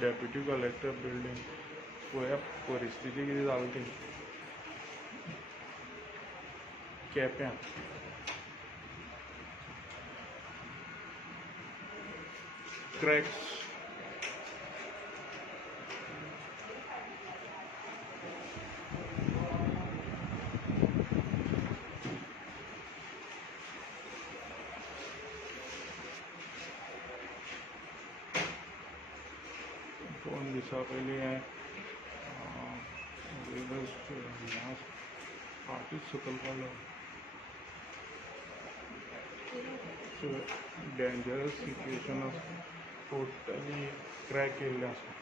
deputy collector building पळया परिस्थिती कितें जाली ती केप्यां क्रॅक्स दोन दिसा पयलीं हांवें फाटीच सकयल पावलो डेंजरस सिच्युएशन टोटली क्रॅक केल्लें आसा